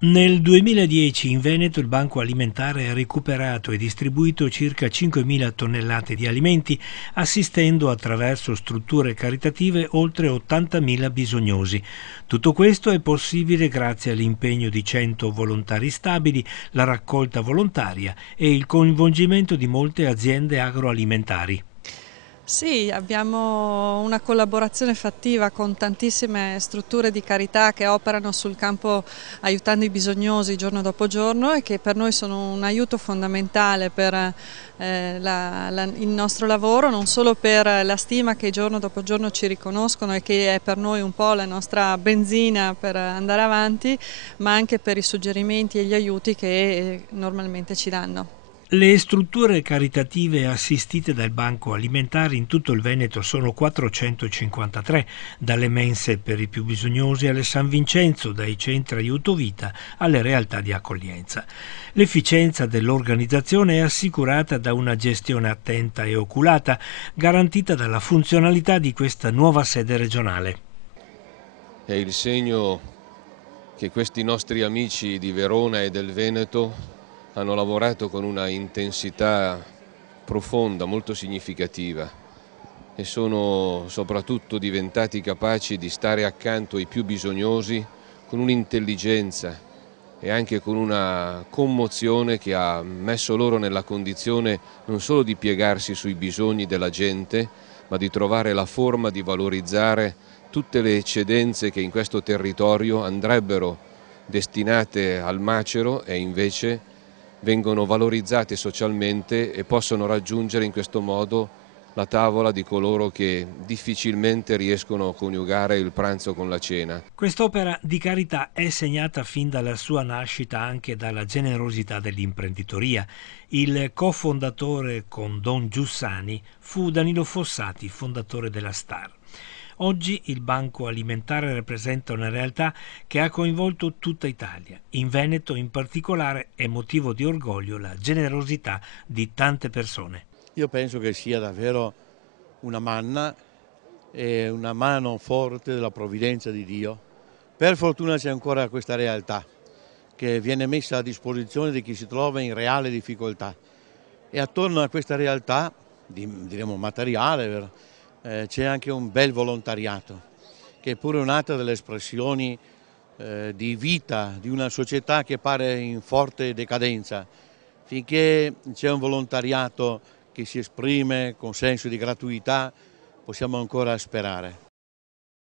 Nel 2010 in Veneto il Banco Alimentare ha recuperato e distribuito circa 5.000 tonnellate di alimenti, assistendo attraverso strutture caritative oltre 80.000 bisognosi. Tutto questo è possibile grazie all'impegno di 100 volontari stabili, la raccolta volontaria e il coinvolgimento di molte aziende agroalimentari. Sì, abbiamo una collaborazione fattiva con tantissime strutture di carità che operano sul campo aiutando i bisognosi giorno dopo giorno e che per noi sono un aiuto fondamentale per il nostro lavoro, non solo per la stima che giorno dopo giorno ci riconoscono e che è per noi un po' la nostra benzina per andare avanti, ma anche per i suggerimenti e gli aiuti che normalmente ci danno. Le strutture caritative assistite dal Banco Alimentare in tutto il Veneto sono 453, dalle mense per i più bisognosi alle San Vincenzo, dai centri aiuto vita alle realtà di accoglienza. L'efficienza dell'organizzazione è assicurata da una gestione attenta e oculata, garantita dalla funzionalità di questa nuova sede regionale. È il segno che questi nostri amici di Verona e del Veneto hanno lavorato con una intensità profonda, molto significativa e sono soprattutto diventati capaci di stare accanto ai più bisognosi con un'intelligenza e anche con una commozione che ha messo loro nella condizione non solo di piegarsi sui bisogni della gente, ma di trovare la forma di valorizzare tutte le eccedenze che in questo territorio andrebbero destinate al macero e invece vengono valorizzate socialmente e possono raggiungere in questo modo la tavola di coloro che difficilmente riescono a coniugare il pranzo con la cena. Quest'opera di carità è segnata fin dalla sua nascita anche dalla generosità dell'imprenditoria. Il cofondatore con Don Giussani fu Danilo Fossati, fondatore della Star. Oggi il Banco Alimentare rappresenta una realtà che ha coinvolto tutta Italia. In Veneto in particolare è motivo di orgoglio la generosità di tante persone. Io penso che sia davvero una manna e una mano forte della provvidenza di Dio. Per fortuna c'è ancora questa realtà che viene messa a disposizione di chi si trova in reale difficoltà e attorno a questa realtà, diremo materiale, c'è anche un bel volontariato che è pure un'altra delle espressioni di vita di una società che pare in forte decadenza. Finché c'è un volontariato che si esprime con senso di gratuità, possiamo ancora sperare.